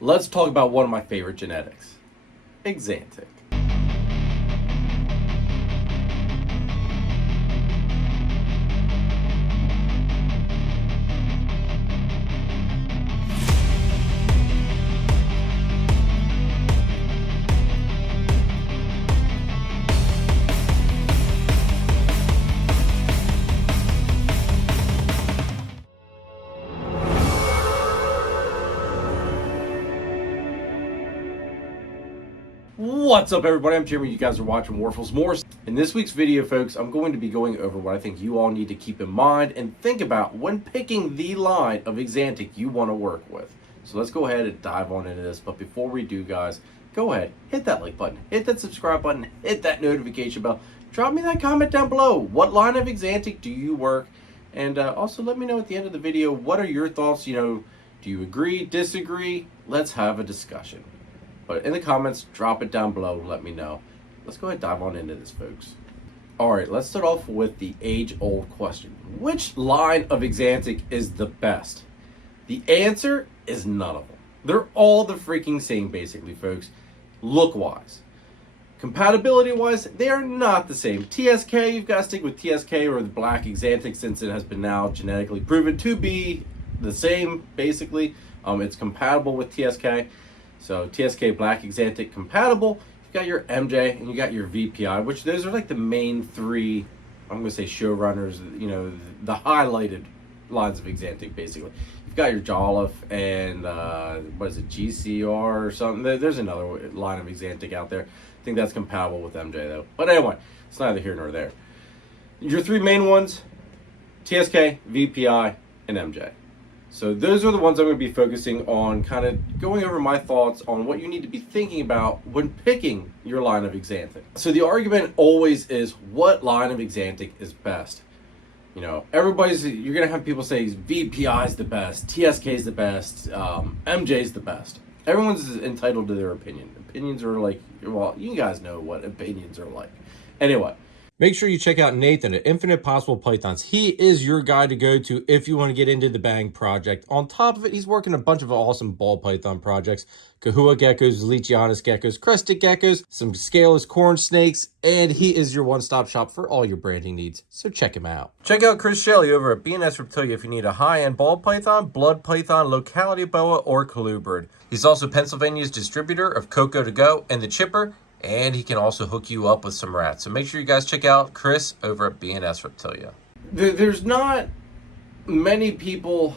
let's talk about one of my favorite genetics, Axanthic. What's up, everybody? I'm Jeremy. You guys are watching Morphs. In this week's video, folks, I'm going to be going over what I think you all need to keep in mind and think about when picking the line of Axanthic you want to work with. So let's go ahead and dive on into this. But before we do, guys, go ahead, hit that like button, hit that subscribe button, hit that notification bell. Drop me that comment down below. What line of Axanthic do you work? And also let me know at the end of the video, what are your thoughts? Do you agree, disagree? Let's have a discussion. But in the comments, drop it down below, let me know. Let's go ahead and dive on into this, folks. All right, let's start off with the age-old question. Which line of Axanthic is the best? The answer is none of them. They're all the freaking same, basically, folks, look-wise. Compatibility-wise, they are not the same. TSK, you've got to stick with TSK or the black Axanthic since it has been now genetically proven to be the same, basically. It's compatible with TSK. So TSK Black Axanthic compatible. You've got your MJ and you got your VPI, which those are like the main three, I'm going to say showrunners, the highlighted lines of Axanthic, basically. You've got your Jolliffe and, what is it, GCR or something. There's another line of Axanthic out there. I think that's compatible with MJ, though. But anyway, it's neither here nor there. Your three main ones, TSK, VPI, and MJ. So those are the ones I'm going to be focusing on, kind of going over my thoughts on what you need to be thinking about when picking your line of Axanthic. So the argument always is, what line of Axanthic is best? You're going to have people say VPI is the best, TSK is the best, MJ is the best. Everyone's entitled to their opinion. Opinions are like, well, you guys know what opinions are like. Anyway. Make sure you check out Nathan at Infinite Possible Pythons. He is your guy to go to if you want to get into the Bang project. On top of it, he's working a bunch of awesome ball python projects. Kahua geckos, Leachianus geckos, crested geckos, some scaleless corn snakes, and he is your one-stop shop for all your branding needs. So check him out. Check out Chris Shelley over at S Reptilia if you need a high-end ball python, blood python, locality boa, or colubrid. He's also Pennsylvania's distributor of Coco to Go and the Chipper, and he can also hook you up with some rats. So make sure you guys check out Chris over at S Reptilia. There's not many people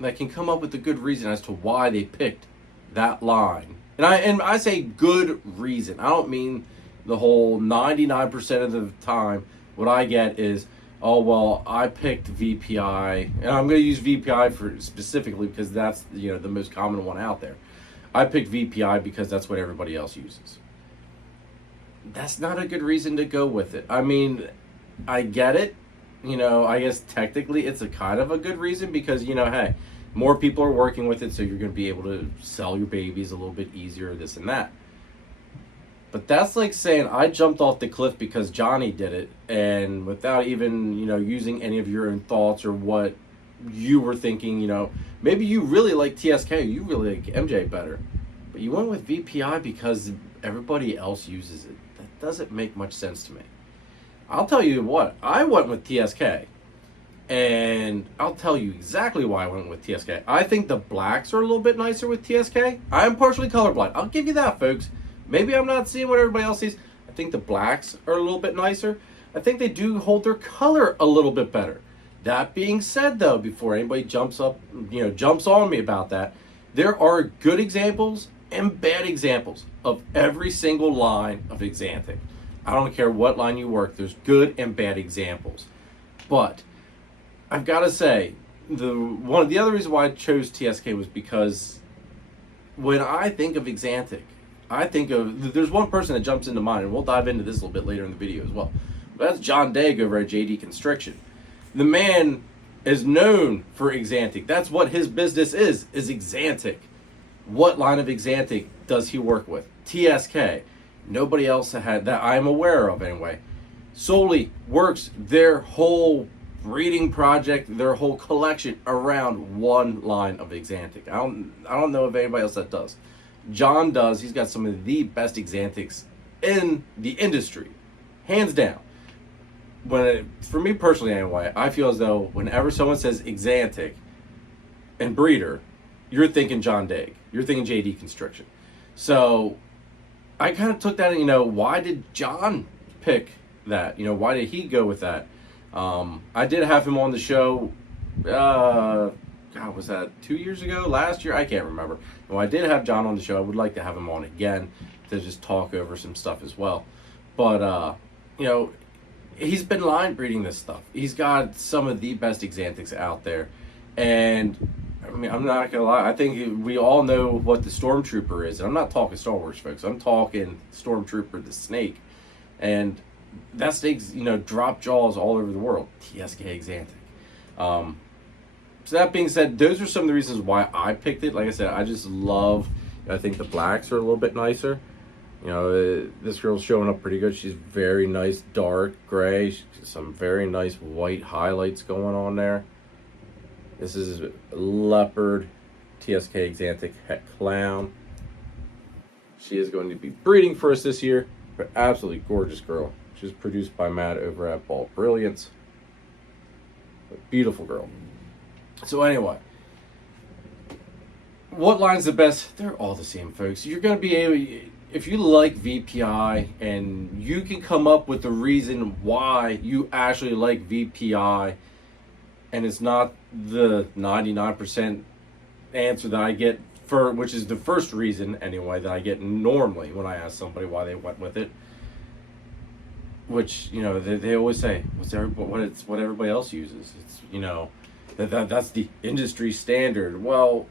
that can come up with a good reason as to why they picked that line. And I say good reason. I don't mean the whole 99% of the time what I get is, oh, well, I picked VPI. And I'm going to use VPI for specifically because that's the most common one out there. I picked VPI because that's what everybody else uses. That's not a good reason to go with it. I mean, I get it. I guess technically it's a kind of a good reason because, hey, more people are working with it, so you're going to be able to sell your babies a little bit easier, this and that. But that's like saying I jumped off the cliff because Johnny did it, and without even, using any of your own thoughts or what you were thinking, maybe you really like TSK, you really like MJ better, but you went with VPI because everybody else uses it. That doesn't make much sense to me. I'll tell you what, I went with TSK, and I'll tell you exactly why I went with TSK. I think the blacks are a little bit nicer with TSK. I am partially colorblind. I'll give you that, folks. Maybe I'm not seeing what everybody else sees. I think the blacks are a little bit nicer. I think they do hold their color a little bit better. That being said, though, before anybody jumps on me about that, there are good examples and bad examples of every single line of Axanthic. I don't care what line you work, there's good and bad examples. But I've got to say, one of the other reasons why I chose TSK was because when I think of Axanthic, there's one person that jumps into mind, and we'll dive into this a little bit later in the video as well. But that's John Daig over at JD Constriction. The man is known for Axanthic. That's what his business is Axanthic. What line of Axanthic does he work with? TSK. Nobody else that I'm aware of anyway. Solely works their whole breeding project, their whole collection around one line of Axanthic. I don't know of anybody else that does. John does. He's got some of the best Axanthics in the industry, hands down. For me personally anyway, I feel as though whenever someone says Axanthic and breeder, you're thinking John Daig. You're thinking JD Constriction. So I kind of took that and, why did John pick that? Why did he go with that? I did have him on the show, God, was that 2 years ago? Last year? I can't remember. I did have John on the show. I would like to have him on again to just talk over some stuff as well. But, he's been line breeding this stuff. He's got some of the best Axanthics out there. And, I'm not going to lie. I think we all know what the Stormtrooper is. And I'm not talking Star Wars, folks. I'm talking Stormtrooper the snake. And that snake's, drop jaws all over the world. TSK Axanthic. So that being said, those are some of the reasons why I picked it. Like I said, I just love, I think the blacks are a little bit nicer. This girl's showing up pretty good. She's very nice dark gray. Some very nice white highlights going on there. This is leopard TSK Axanthic Het Clown. She is going to be breeding for us this year. But absolutely gorgeous girl. She's produced by Matt over at Ball Brilliance. A beautiful girl. So anyway, what line's the best? They're all the same, folks. You're going to be able, if you like VPI and you can come up with the reason why you actually like VPI, and it's not the 99% answer that I get which is the first reason anyway that I get normally when I ask somebody why they went with it. Which, they always say, what everybody else uses. It's, that's the industry standard. Well,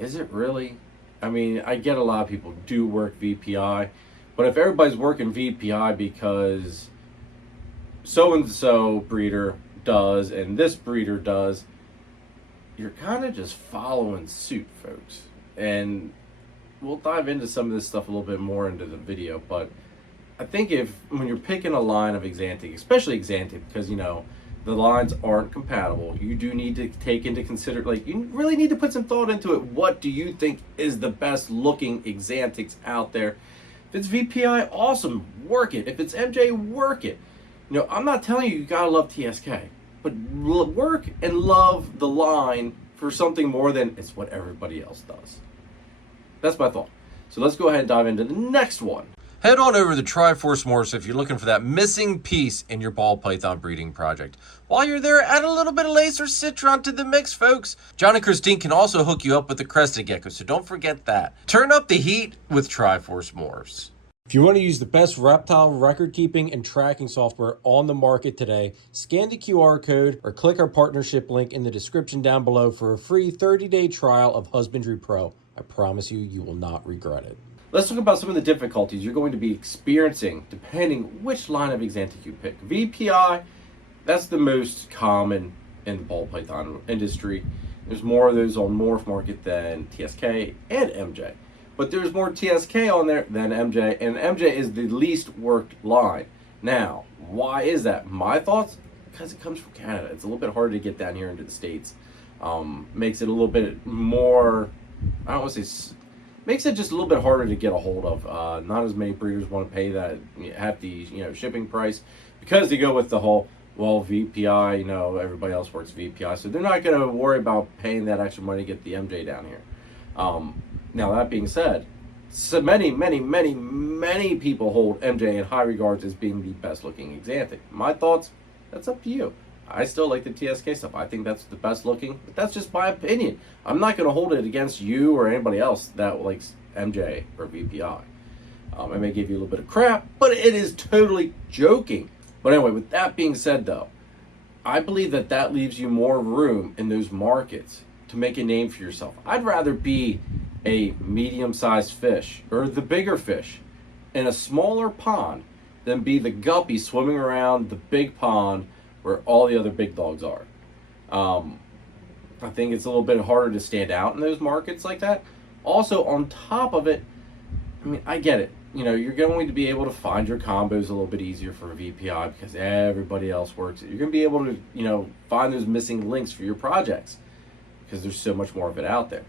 is it really? I get a lot of people do work VPI, but if everybody's working VPI because so-and-so breeder does and this breeder does, you're kind of just following suit, folks. And we'll dive into some of this stuff a little bit more into the video, but I think when you're picking a line of Axanthic, especially Axanthic, because, the lines aren't compatible, you do need to take into you really need to put some thought into it. What do you think is the best looking Axanthics out there? If it's VPI, awesome, work it. If it's MJ, work it. I'm not telling you gotta love TSK, but work and love the line for something more than it's what everybody else does. That's my thought. So let's go ahead and dive into the next one. Head on over to Triforce Morphs if you're looking for that missing piece in your ball python breeding project. While you're there, add a little bit of laser citron to the mix, folks. John and Christine can also hook you up with the crested gecko, so don't forget that. Turn up the heat with Triforce Morphs. If you want to use the best reptile record-keeping and tracking software on the market today, scan the QR code or click our partnership link in the description down below for a free 30-day trial of Husbandry Pro. I promise you, you will not regret it. Let's talk about some of the difficulties you're going to be experiencing depending which line of Axanthic you pick. VPI, that's the most common in the ball python industry. There's more of those on Morph market than TSK and MJ. But there's more TSK on there than MJ, and MJ is the least worked line. Now, why is that? My thoughts? Because it comes from Canada. It's a little bit harder to get down here into the States. Makes it a little bit more, I don't want to say, makes it just a little bit harder to get a hold of. Not as many breeders want to pay that hefty, shipping price, because they go with the whole, well, VPI, everybody else works VPI, so they're not going to worry about paying that extra money to get the MJ down here. Now, that being said, so many people hold MJ in high regards as being the best looking Axanthic. My thoughts, that's up to you. I still like the TSK stuff. I think that's the best looking, but that's just my opinion. I'm not going to hold it against you or anybody else that likes MJ or VPI. I may give you a little bit of crap, but it is totally joking. But anyway, with that being said, though, I believe that leaves you more room in those markets to make a name for yourself. I'd rather be a medium-sized fish or the bigger fish in a smaller pond than be the guppy swimming around the big pond where all the other big dogs are. I think it's a little bit harder to stand out in those markets like that. Also, on top of it, I mean, I get it. You know, you're going to be able to find your combos a little bit easier for a VPI because everybody else works it. You're going to be able to, you know, find those missing links for your projects because there's so much more of it out there.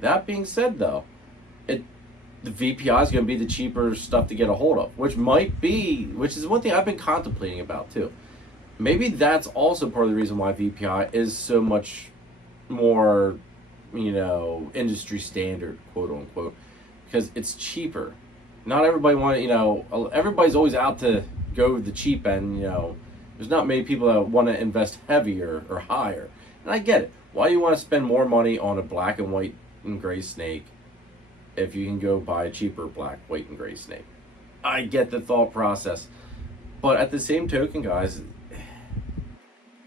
That being said, though, the VPI is going to be the cheaper stuff to get a hold of, which is one thing I've been contemplating about too. Maybe that's also part of the reason why VPI is so much more, you know, industry standard, quote unquote, because it's cheaper. Not everybody everybody's always out to go the cheap end, you know. There's not many people that want to invest heavier or higher. And I get it. Why do you want to spend more money on a black and white and gray snake if you can go buy a cheaper black, white, and gray snake? I get the thought process. But at the same token, guys,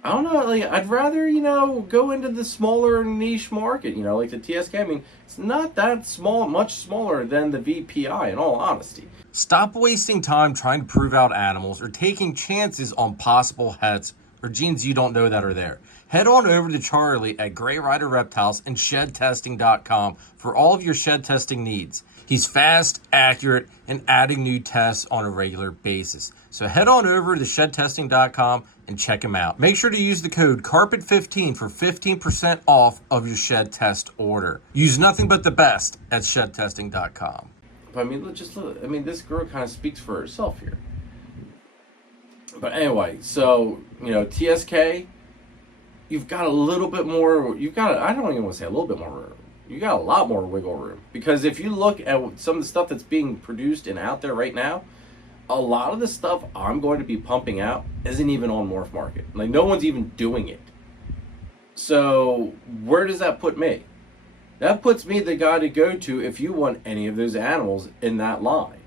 I don't know, like, I'd rather, you know, go into the smaller niche market, you know, like the TSK. I mean, it's not that small, much smaller than the VPI, in all honesty. Stop wasting time trying to prove out animals or taking chances on possible hets or genes you don't know that are there. Head on over to Charlie at Gray Rider Reptiles and ShedTesting.com for all of your shed testing needs. He's fast, accurate, and adding new tests on a regular basis. So head on over to ShedTesting.com and check him out. Make sure to use the code CARPET15 for 15% off of your shed test order. Use nothing but the best at ShedTesting.com. But I mean, look, I mean, this girl kind of speaks for herself here. But anyway, so, you know, TSK, you've got a little bit more, I don't even want to say a little bit more room. You got a lot more wiggle room. Because if you look at some of the stuff that's being produced and out there right now, a lot of the stuff I'm going to be pumping out isn't even on Morph Market. Like, no one's even doing it. So where does that put me? That puts me the guy to go to if you want any of those animals in that line.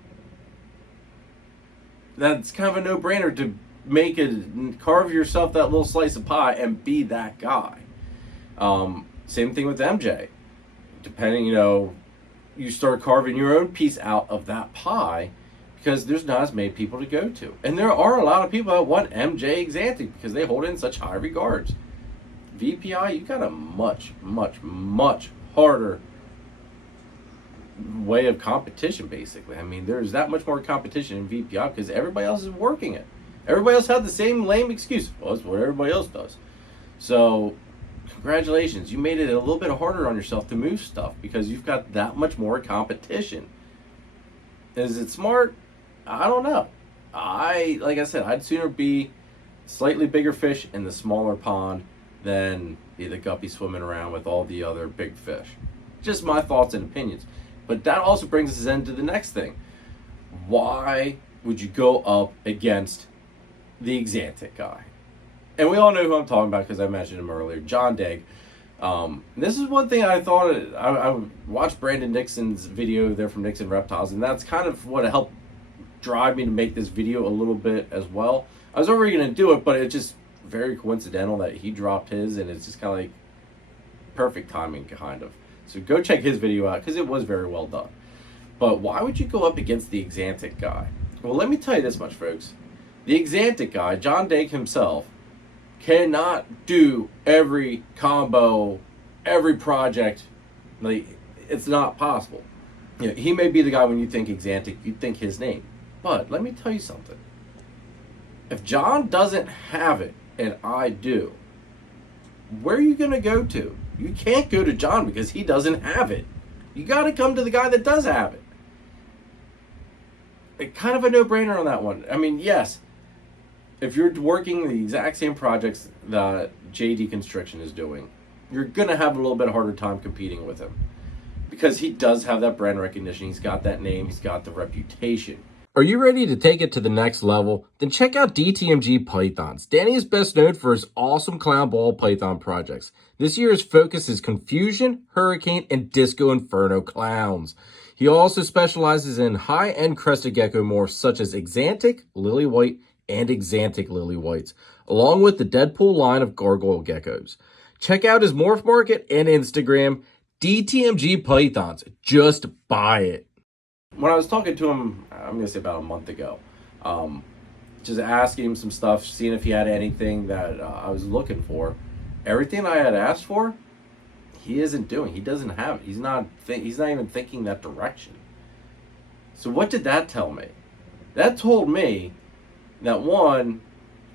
That's kind of a no-brainer to carve yourself that little slice of pie and be that guy. Same thing with MJ. Depending, you know, you start carving your own piece out of that pie because there's not as many people to go to. And there are a lot of people that want MJ Axanthic because they hold it in such high regards. VPI, you got a much, much, much harder way of competition, basically. I mean, there's that much more competition in VPI because everybody else is working it. Everybody else had the same lame excuse. Well, it's what everybody else does. So, congratulations. You made it a little bit harder on yourself to move stuff because you've got that much more competition. Is it smart? I don't know. Like I said, I'd sooner be slightly bigger fish in the smaller pond than be the guppy swimming around with all the other big fish. Just my thoughts and opinions. But that also brings us into the next thing. Why would you go up against the Axanthic guy? And we all know who I'm talking about because I mentioned him earlier, John Degg. This is one thing I thought, I watched Brandon Nixon's video there from Nixon Reptiles, and that's kind of what helped drive me to make this video a little bit as well. I was already going to do it, but it's just very coincidental that he dropped his, and it's just kind of like perfect timing, kind of. So go check his video out because it was very well done. But why would you go up against the Axanthic guy? Well, let me tell you this much, folks. The Axanthic guy, John Degg himself, cannot do every combo, every project. Like, it's not possible. You know, he may be the guy when you think Axanthic, you think his name. But let me tell you something. If John doesn't have it and I do, where are you going to go to? You can't go to John because he doesn't have it. You got to come to the guy that does have it. Kind of a no-brainer on that one. I mean, yes, if you're working the exact same projects that JD Constriction is doing, you're going to have a little bit harder time competing with him because he does have that brand recognition. He's got that name. He's got the reputation. Are you ready to take it to the next level? Then check out DTMG Pythons. Danny is best known for his awesome clown ball python projects. This year's focus is Confusion, Hurricane, and Disco Inferno clowns. He also specializes in high-end crested gecko morphs such as Axanthic, Lily White, and Axanthic Lily Whites, along with the Deadpool line of gargoyle geckos. Check out his Morph Market and Instagram, DTMG Pythons. Just buy it. When I was talking to him, I'm going to say about a month ago, just asking him some stuff, seeing if he had anything that I was looking for. Everything I had asked for, he isn't doing. He doesn't have it. He's not even thinking that direction. So what did that tell me? That told me that, one,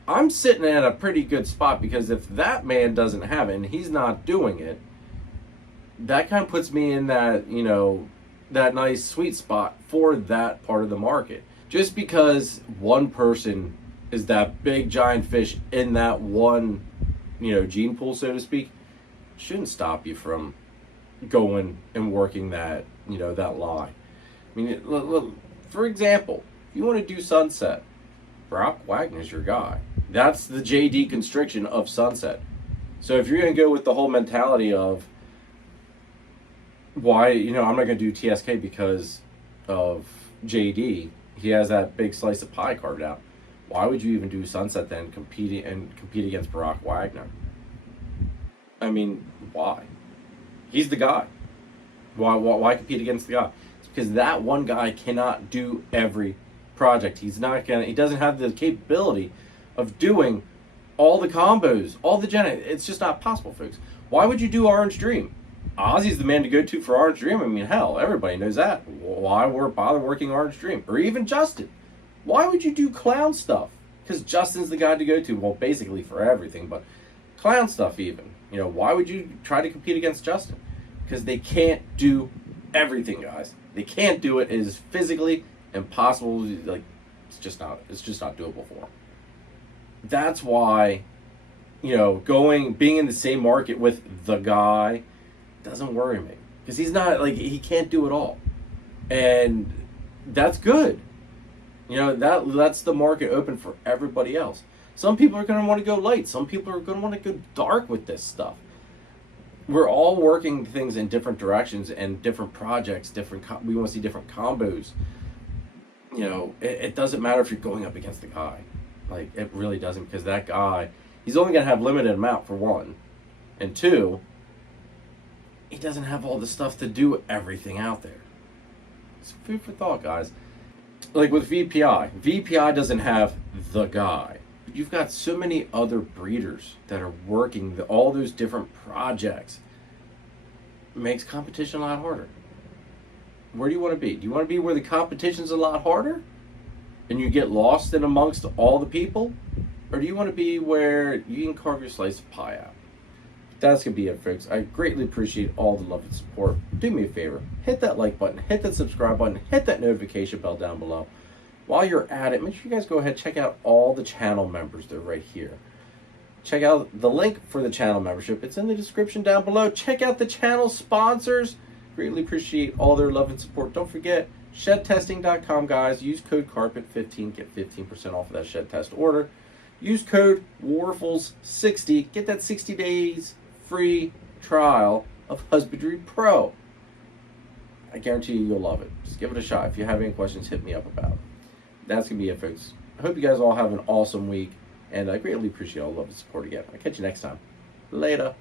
I'm sitting at a pretty good spot, because if that man doesn't have it and he's not doing it, that kind of puts me in that, that nice sweet spot for that part of the market. Just because one person is that big giant fish in that one, gene pool, so to speak, shouldn't stop you from going and working that, that line. I mean, look, for example, if you want to do sunset, Brock Wagner's your guy. That's the JD constriction of sunset. So if you're going to go with the whole mentality of, why, I'm not going to do TSK because of JD, he has that big slice of pie carved out. Why would you even do sunset then, compete against Barack Wagner? I mean, why? He's the guy. Why compete against the guy? It's because that one guy cannot do every project. He doesn't have the capability of doing all the combos, all the it's just not possible, folks. Why would you do Orange Dream? Ozzy's the man to go to for Orange Dream. I mean, hell, everybody knows that. Why bother working Orange Dream? Or even Justin. Why would you do clown stuff? Because Justin's the guy to go to, well, basically for everything, but clown stuff even. Why would you try to compete against Justin? Because they can't do everything, guys. They can't do it. It is physically impossible. Like, it's just not doable for them. That's why, being in the same market with the guy doesn't worry me, because he's not, he can't do it all, and that's good. That's the market open for everybody else. Some people are going to want to go light. Some people are going to want to go dark with this stuff. We're all working things in different directions and different projects. We want to see different combos. It doesn't matter if you're going up against the guy. It really doesn't, because that guy, he's only going to have limited amount, for one, and two, he doesn't have all the stuff to do everything out there. It's food for thought, guys. Like with VPI doesn't have the guy. You've got so many other breeders that are working all those different projects. It makes competition a lot harder. Where do you want to be? Do you want to be where the competition's a lot harder and you get lost in amongst all the people? Or do you want to be where you can carve your slice of pie out? That's going to be it, folks. I greatly appreciate all the love and support. Do me a favor. Hit that like button. Hit that subscribe button. Hit that notification bell down below. While you're at it, make sure you guys go ahead and check out all the channel members. They're right here. Check out the link for the channel membership. It's in the description down below. Check out the channel sponsors. Greatly appreciate all their love and support. Don't forget, shedtesting.com, guys. Use code CARPET15. Get 15% off of that shed test order. Use code WARFLES60. Get that 60 days free trial of Husbandry Pro. I guarantee you'll love it. Just give it a shot. If you have any questions, hit me up about it. That's going to be it, folks. I hope you guys all have an awesome week, and I greatly appreciate all the love and support again. I'll catch you next time. Later.